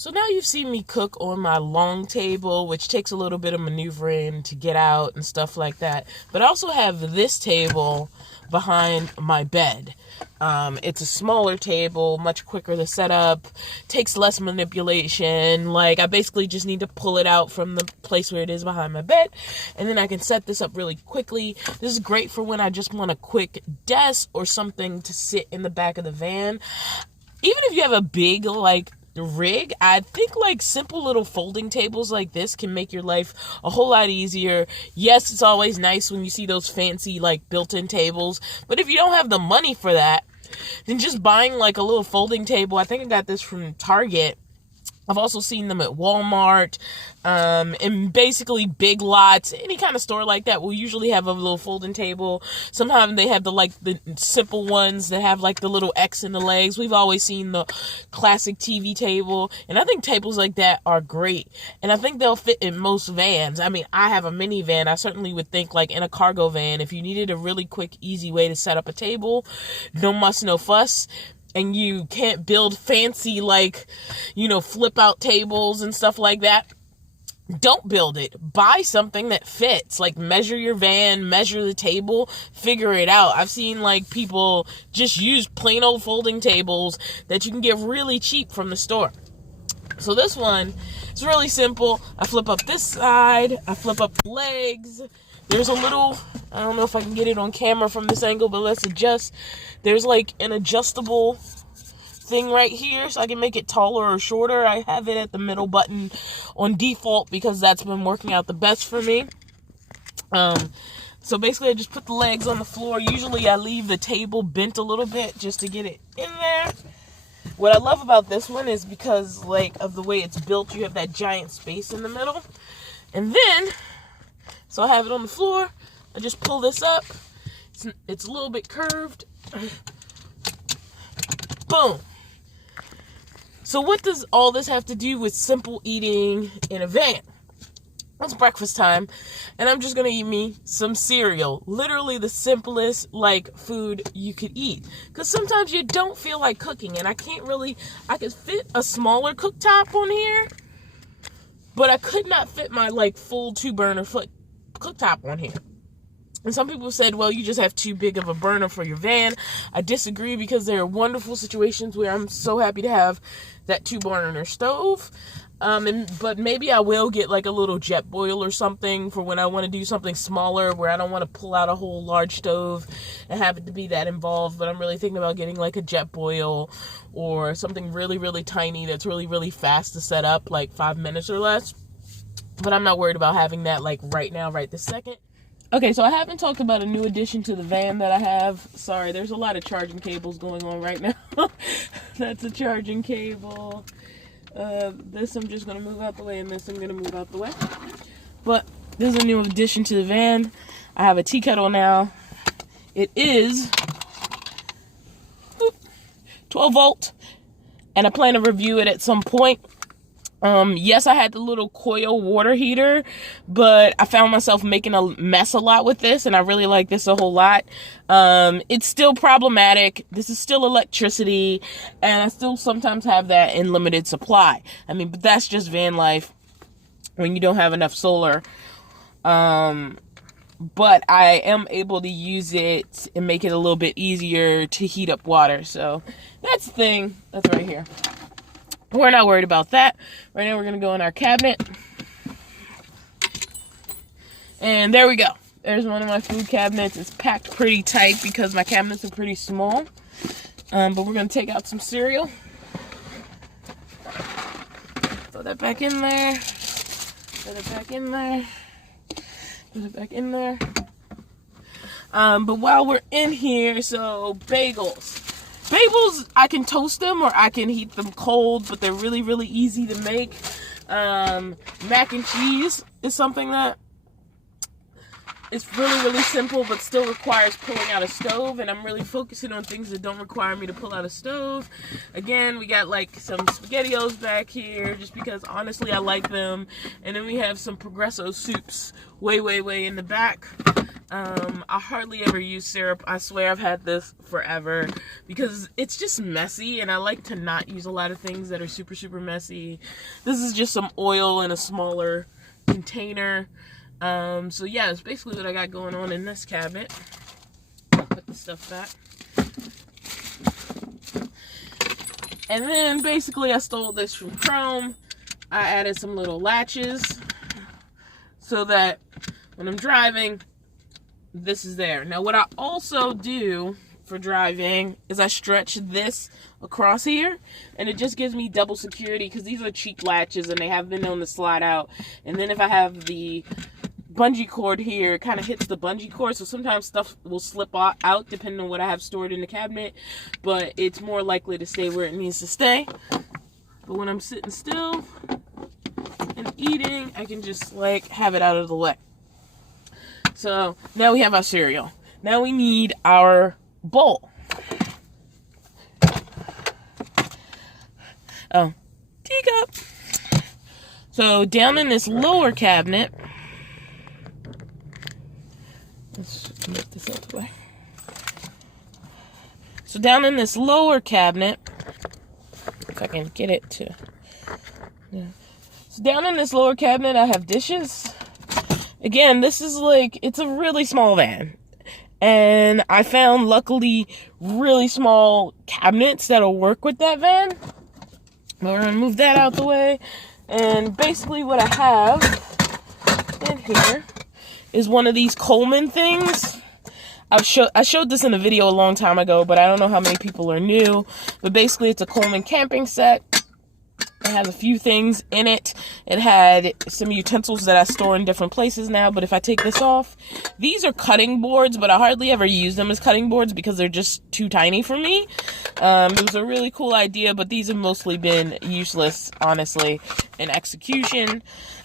So now you've seen me cook on my long table, which takes a little bit of maneuvering to get out and stuff like that. But I also have this table behind my bed. It's a smaller table, much quicker to set up, takes less manipulation. Like, I basically just need to pull it out from the place where it is behind my bed, and then I can set this up really quickly. This is great for when I just want a quick desk or something to sit in the back of the van. Even if you have a big, rig, I think simple little folding tables like this can make your life a whole lot easier. Yes, it's always nice when you see those fancy built-in tables, but if you don't have the money for that, then just buying a little folding table. I think I got this from Target. I've also seen them at Walmart, and basically Big Lots, any kind of store like that will usually have a little folding table. Sometimes they have the simple ones that have the little X in the legs. We've always seen the classic TV table, and I think tables like that are great, and I think they'll fit in most vans. I mean, I have a minivan. I certainly would think in a cargo van, if you needed a really quick, easy way to set up a table, no muss, no fuss, and you can't build fancy, flip out tables and stuff like that, don't build it. Buy something that fits. Measure your van, measure the table, figure it out. I've seen people just use plain old folding tables that you can get really cheap from the store. So this one is really simple. I flip up this side, I flip up the legs. There's a little, I don't know if I can get it on camera from this angle, but let's adjust. There's an adjustable thing right here, so I can make it taller or shorter. I have it at the middle button on default because that's been working out the best for me. So basically I just put the legs on the floor. Usually I leave the table bent a little bit just to get it in there. What I love about this one is because of the way it's built, you have that giant space in the middle. And then, so I have it on the floor. I just pull this up. It's a little bit curved. Boom. So what does all this have to do with simple eating in a van? It's breakfast time, and I'm just going to eat me some cereal. Literally the simplest, food you could eat. Because sometimes you don't feel like cooking, and I could fit a smaller cooktop on here, but I could not fit my, full 2-burner cooktop on here. And some people said, well, you just have too big of a burner for your van. I disagree, because there are wonderful situations where I'm so happy to have that 2-burner stove. But maybe I will get a little jet boil or something for when I want to do something smaller where I don't want to pull out a whole large stove and have it to be that involved. But I'm really thinking about getting a jet boil or something really, really tiny that's really, really fast to set up, 5 minutes or less. But I'm not worried about having that right now, right this second. Okay, so I haven't talked about a new addition to the van that I have. Sorry, there's a lot of charging cables going on right now. That's a charging cable. This I'm just going to move out the way, and this I'm going to move out the way. But there's a new addition to the van. I have a tea kettle now. It is 12 volt, and I plan to review it at some point. Yes, I had the little coil water heater, but I found myself making a mess a lot with this, and I really like this a whole lot. It's still problematic. This is still electricity, and I still sometimes have that in limited supply. But that's just van life when you don't have enough solar. But I am able to use it and make it a little bit easier to heat up water. So that's the thing. That's right here. We're not worried about that. Right now we're going to go in our cabinet. And there we go. There's one of my food cabinets. It's packed pretty tight because my cabinets are pretty small. But we're going to take out some cereal. Throw that back in there. Throw that back in there. Throw it back in there. But while we're in here, so bagels. Bagels, I can toast them or I can heat them cold, but they're really, really easy to make. Mac and cheese is something that is really, really simple, but still requires pulling out a stove, and I'm really focusing on things that don't require me to pull out a stove. Again, we got some SpaghettiOs back here, just because honestly I like them. And then we have some Progresso soups way, way, way in the back. I hardly ever use syrup. I swear I've had this forever because it's just messy, and I like to not use a lot of things that are super, super messy. This is just some oil in a smaller container. So yeah, it's basically what I got going on in this cabinet. I'll put the stuff back. And then basically I stole this from Chrome. I added some little latches so that when I'm driving, this is there. Now what I also do for driving is I stretch this across here, and it just gives me double security because these are cheap latches and they have been known to slide out. And then if I have the bungee cord here, it kind of hits the bungee cord, so sometimes stuff will slip out depending on what I have stored in the cabinet, but it's more likely to stay where it needs to stay. But when I'm sitting still and eating, I can just like have it out of the way. So now we have our cereal. Now we need our bowl. Oh, teacup. So down in this lower cabinet, let's move this out of the way. So down in this lower cabinet, if I can get it to, yeah. So down in this lower cabinet, I have dishes. Again, this is like, it's a really small van. And I found, luckily, really small cabinets that'll work with that van. We're going to move that out the way. And basically what I have in here is one of these Coleman things. I showed this in a video a long time ago, but I don't know how many people are new. But basically it's a Coleman camping set. It has a few things in it. It had some utensils that I store in different places now, but if I take this off, these are cutting boards, but I hardly ever use them as cutting boards because they're just too tiny for me. It was a really cool idea, but these have mostly been useless, honestly, in execution.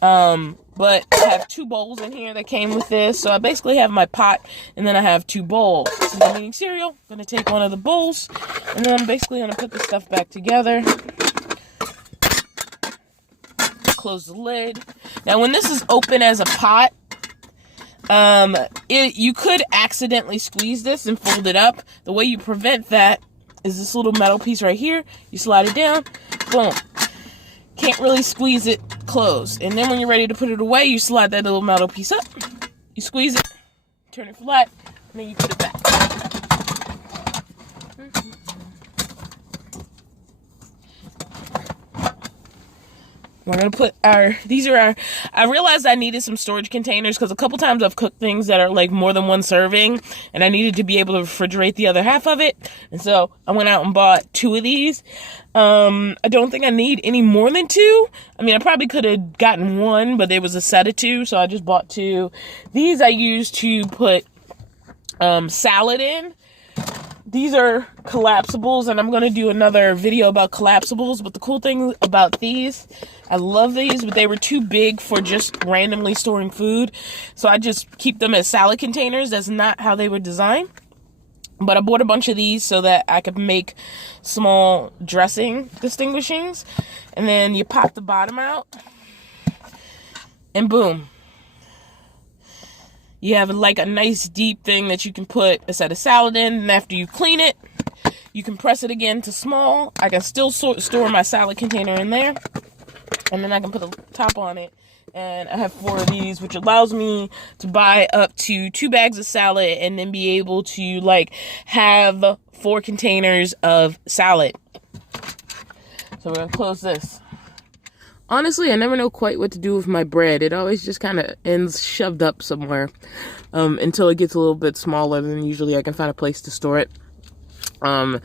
But I have 2 bowls in here that came with this, so I basically have my pot, and then I have 2 bowls. So I'm eating cereal, I'm going to take one of the bowls, and then I'm basically going to put the stuff back together. Close the lid. Now when this is open as a pot, you could accidentally squeeze this and fold it up. The way you prevent that is this little metal piece right here. You slide it down, boom. Can't really squeeze it closed. And then when you're ready to put it away, you slide that little metal piece up, you squeeze it, turn it flat, and then you put it back. We're going to put I realized I needed some storage containers because a couple times I've cooked things that are like more than one serving, and I needed to be able to refrigerate the other half of it. And so I went out and bought 2 of these. I don't think I need any more than 2. I mean, I probably could have gotten 1, but there was a set of 2, so I just bought 2. These I use to put salad in. These are collapsibles, and I'm going to do another video about collapsibles, but the cool thing about these, I love these, but they were too big for just randomly storing food, so I just keep them as salad containers. That's not how they were designed, but I bought a bunch of these so that I could make small dressing distinguishings, and then you pop the bottom out, and boom. You have like a nice deep thing that you can put a set of salad in, and after you clean it, you can press it again to small. I can still store my salad container in there, and then I can put the top on it. And I have 4 of these, which allows me to buy up to 2 bags of salad and then be able to like have 4 containers of salad. So we're gonna close this. Honestly, I never know quite what to do with my bread. It always just kind of ends shoved up somewhere until it gets a little bit smaller, then usually I can find a place to store it. So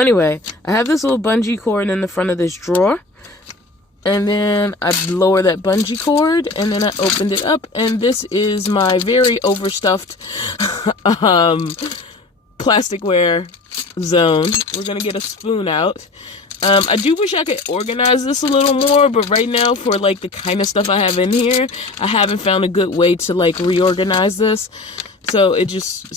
anyway, I have this little bungee cord in the front of this drawer. And then I lower that bungee cord, and then I opened it up, and this is my very overstuffed plasticware zone. We're going to get a spoon out. I do wish I could organize this a little more, but right now for like the kind of stuff I have in here, I haven't found a good way to like reorganize this. So it's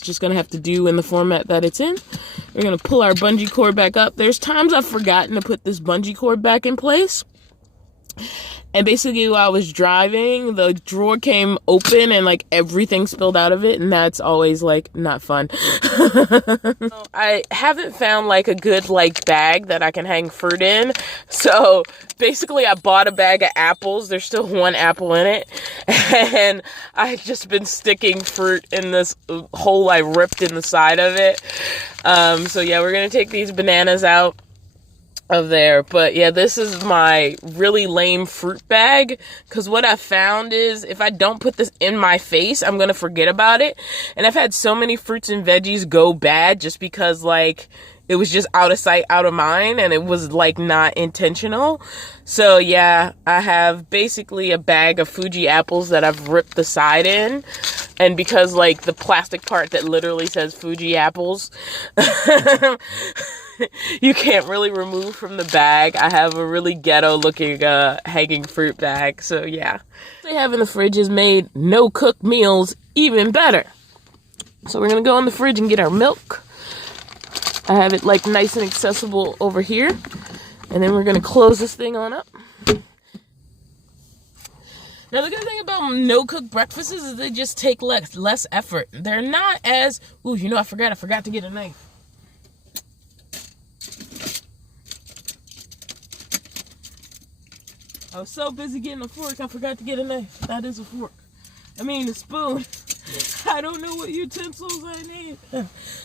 just gonna have to do in the format that it's in. We're gonna pull our bungee cord back up. There's times I've forgotten to put this bungee cord back in place. And basically while I was driving, the drawer came open and like everything spilled out of it, and that's always like not fun. I haven't found like a good like bag that I can hang fruit in. So basically I bought a bag of apples. There's still one apple in it. And I've just been sticking fruit in this hole I ripped in the side of it. So yeah, we're going to take these bananas out of there. But yeah, this is my really lame fruit bag, because what I found is if I don't put this in my face, I'm gonna forget about it. And I've had so many fruits and veggies go bad just because like it was just out of sight, out of mind, and it was like not intentional. So yeah, I have basically a bag of Fuji apples that I've ripped the side in, and because like the plastic part that literally says Fuji apples you can't really remove from the bag, I have a really ghetto looking hanging fruit bag. So yeah, they have in the fridge has made no cooked meals even better. So we're gonna go in the fridge and get our milk. I have it like nice and accessible over here, and then we're gonna close this thing on up. Now, the good thing about no-cook breakfasts is they just take less effort. They're not as... Ooh, you know, I forgot to get a knife. I was so busy getting a fork, I forgot to get a knife. That is a fork. I mean, a spoon. I don't know what utensils I need.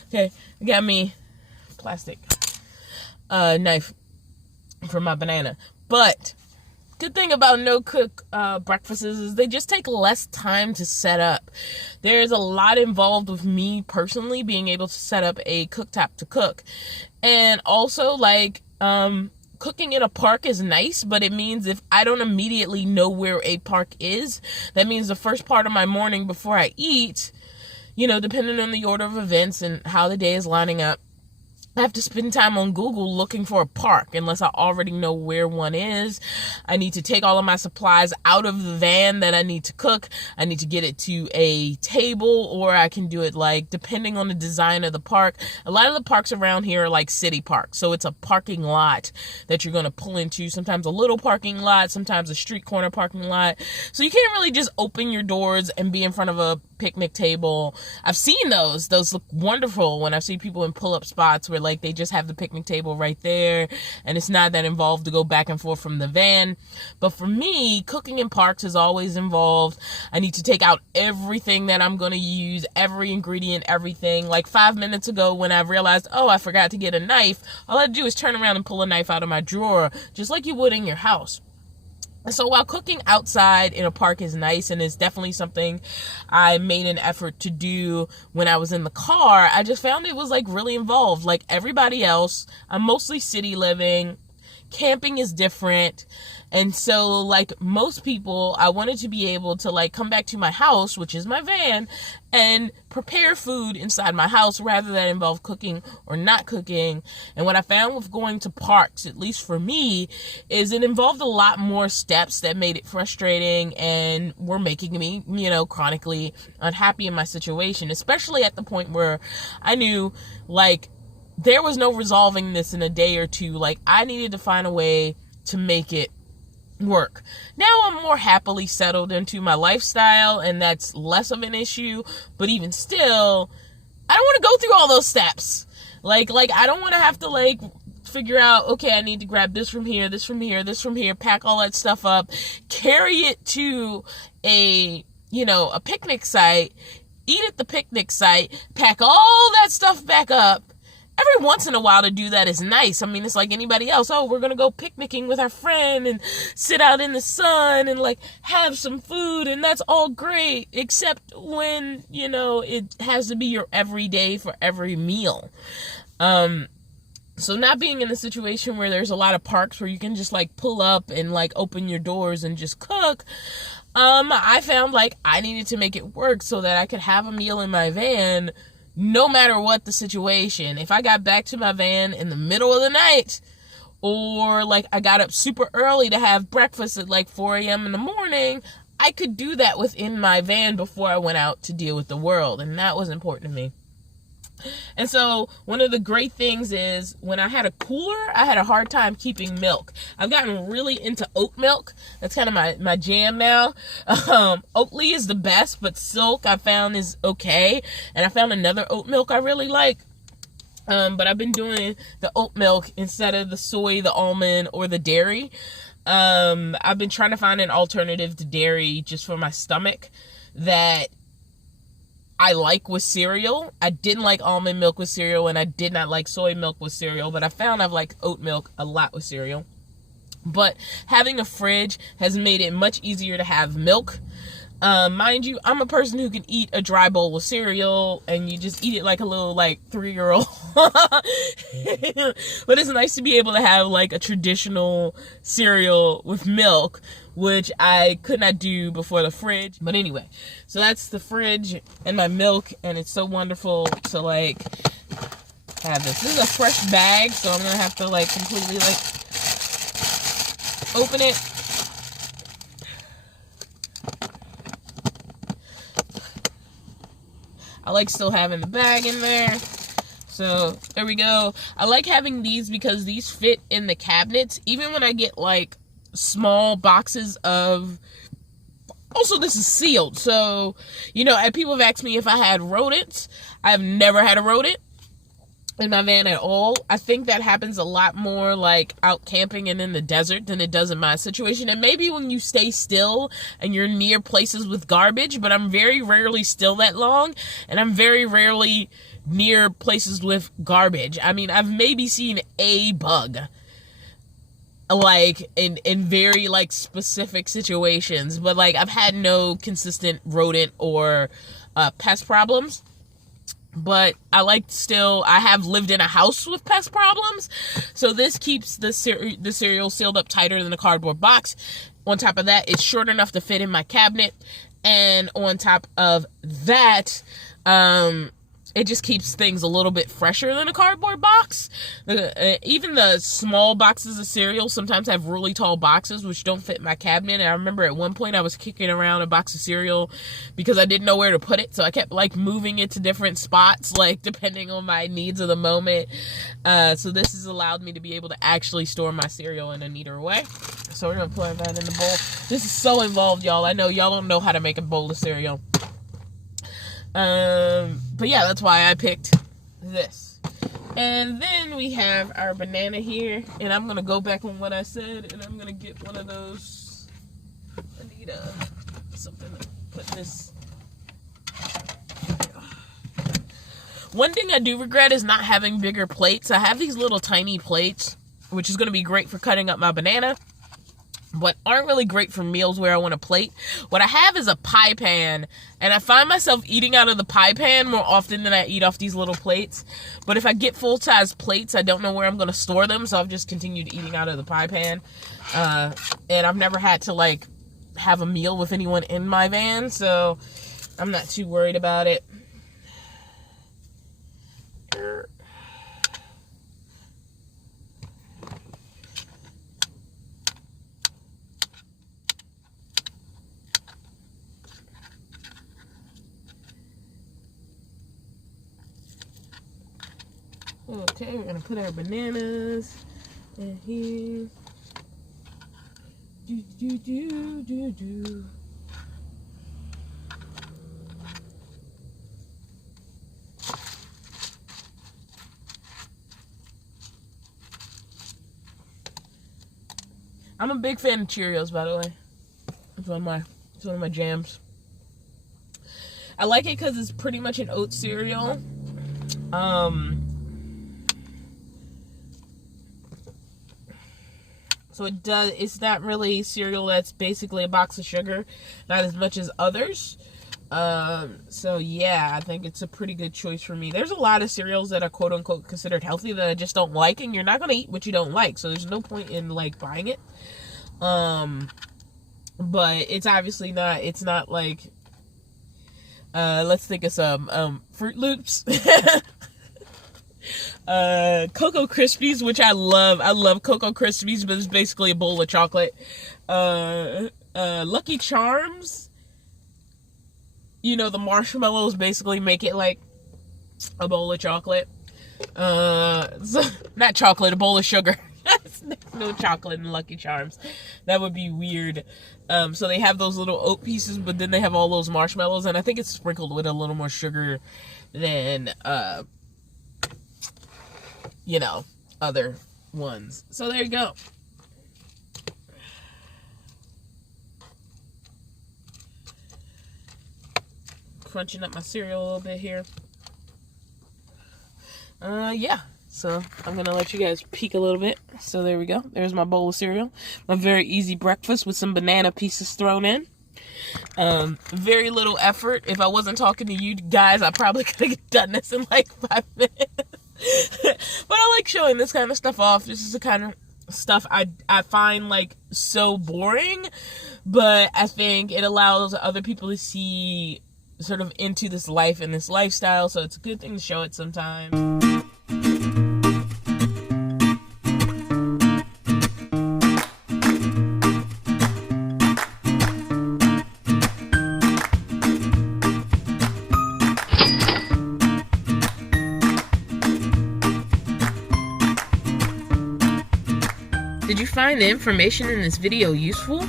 Okay, I got me plastic knife for my banana. But good thing about no-cook breakfasts is they just take less time to set up. There's a lot involved with me personally being able to set up a cooktop to cook. And also, like, cooking in a park is nice, but it means if I don't immediately know where a park is, that means the first part of my morning before I eat, you know, depending on the order of events and how the day is lining up, I have to spend time on Google looking for a park unless I already know where one is. I need to take all of my supplies out of the van that I need to cook. I need to get it to a table, or I can do it like depending on the design of the park. A lot of the parks around here are like city parks. So it's a parking lot that you're going to pull into. Sometimes a little parking lot, sometimes a street corner parking lot. So you can't really just open your doors and be in front of a picnic table. I've seen those look wonderful when I see people in pull-up spots where like they just have the picnic table right there and it's not that involved to go back and forth from the van. But for me, cooking in parks is always involved. I need to take out everything that I'm going to use, every ingredient, everything. Like 5 minutes ago when I realized, oh, I forgot to get a knife, all I had to do is turn around and pull a knife out of my drawer, just like you would in your house. So while cooking outside in a park is nice and is definitely something I made an effort to do when I was in the car, I just found it was like really involved. Like everybody else, I'm mostly city living. Camping is different. And so like most people, I wanted to be able to like come back to my house, which is my van, and prepare food inside my house rather than involve cooking or not cooking. And what I found with going to parks, at least for me, is it involved a lot more steps that made it frustrating and were making me, you know, chronically unhappy in my situation, especially at the point where I knew like there was no resolving this in a day or two. Like I needed to find a way to make it work. Now I'm more happily settled into my lifestyle and that's less of an issue, but even still, I don't want to go through all those steps. Like I don't want to have to like figure out, okay, I need to grab this from here, this from here, this from here, pack all that stuff up, carry it to a, you know, a picnic site, eat at the picnic site, pack all that stuff back up. Every once in a while to do that is nice. I mean, it's like anybody else. Oh, we're going to go picnicking with our friend and sit out in the sun and like have some food, and that's all great, except when, you know, it has to be your everyday for every meal. So not being in a situation where there's a lot of parks where you can just like pull up and like open your doors and just cook, I found like I needed to make it work so that I could have a meal in my van no matter what the situation. If I got back to my van in the middle of the night, or like I got up super early to have breakfast at like 4 a.m. in the morning, I could do that within my van before I went out to deal with the world. And that was important to me. And so one of the great things is when I had a cooler, I had a hard time keeping milk. I've gotten really into oat milk. That's kind of my jam now. Oatly is the best, but Silk I found is okay. And I found another oat milk I really like. But I've been doing the oat milk instead of the soy, the almond, or the dairy. I've been trying to find an alternative to dairy just for my stomach that I like with cereal. I didn't like almond milk with cereal, and I did not like soy milk with cereal, but I found I've liked oat milk a lot with cereal. But having a fridge has made it much easier to have milk. Mind you, I'm a person who can eat a dry bowl of cereal and you just eat it like a little 3-year-old. But it's nice to be able to have like a traditional cereal with milk, which I could not do before the fridge. But anyway, so that's the fridge and my milk, and it's so wonderful to have this. This is a fresh bag, so I'm gonna have to completely open it. I like still having the bag in there. So there we go. I like having these because these fit in the cabinets. Even when I get small boxes of, also this is sealed. So, people have asked me if I had rodents. I've never had a rodent in my van at all. I think that happens a lot more out camping and in the desert than it does in my situation. And maybe when you stay still and you're near places with garbage, but I'm very rarely still that long, and I'm very rarely near places with garbage. I mean, I've maybe seen a bug in very specific situations, but I've had no consistent rodent or pest problems. But I have lived in a house with pest problems. So this keeps the cereal sealed up tighter than a cardboard box. On top of that, it's short enough to fit in my cabinet. And on top of that, it just keeps things a little bit fresher than a cardboard box. Even the small boxes of cereal sometimes have really tall boxes which don't fit in my cabinet. And I remember at one point I was kicking around a box of cereal because I didn't know where to put it. So I kept moving it to different spots, depending on my needs of the moment. So this has allowed me to be able to actually store my cereal in a neater way. So we're going to put that in the bowl. This is so involved, y'all. I know y'all don't know how to make a bowl of cereal. But yeah, that's why I picked this. And then we have our banana here, and I'm gonna go back on what I said, and I'm gonna get one of those. I need something to put this. One thing I do regret is not having bigger plates. I have these little tiny plates, which is gonna be great for cutting up my banana, but aren't really great for meals where I want a plate. What I have is a pie pan, and I find myself eating out of the pie pan more often than I eat off these little plates. But if I get full-size plates, I don't know where I'm going to store them, so I've just continued eating out of the pie pan. And I've never had to, have a meal with anyone in my van, so I'm not too worried about it. Okay, we're gonna put our bananas in here. Do. I'm a big fan of Cheerios, by the way. It's one of my jams. I like it because it's pretty much an oat cereal. So it's not really cereal that's basically a box of sugar, not as much as others. So yeah, I think it's a pretty good choice for me. There's a lot of cereals that are quote unquote considered healthy that I just don't like, and you're not going to eat what you don't like. So there's no point in buying it. But it's obviously not, let's think of some, Fruit Loops. Cocoa Krispies, which I love. I love Cocoa Krispies, but it's basically a bowl of chocolate. Lucky Charms. The marshmallows basically make it a bowl of chocolate. Not chocolate, a bowl of sugar. No chocolate in Lucky Charms. That would be weird. So they have those little oat pieces, but then they have all those marshmallows, and I think it's sprinkled with a little more sugar than, other ones. So there you go. Crunching up my cereal a little bit here. Yeah. So I'm going to let you guys peek a little bit. So there we go. There's my bowl of cereal. My very easy breakfast with some banana pieces thrown in. Very little effort. If I wasn't talking to you guys, I probably could have done this in like 5 minutes. But I like showing this kind of stuff off. This is the kind of stuff I find like so boring. But I think it allows other people to see sort of into this life and this lifestyle. So it's a good thing to show it sometimes. Did you find the information in this video useful?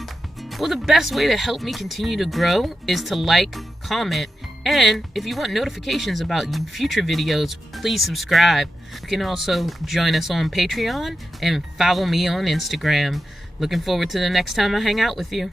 Well, the best way to help me continue to grow is to like, comment, and if you want notifications about future videos, please subscribe. You can also join us on Patreon and follow me on Instagram. Looking forward to the next time I hang out with you.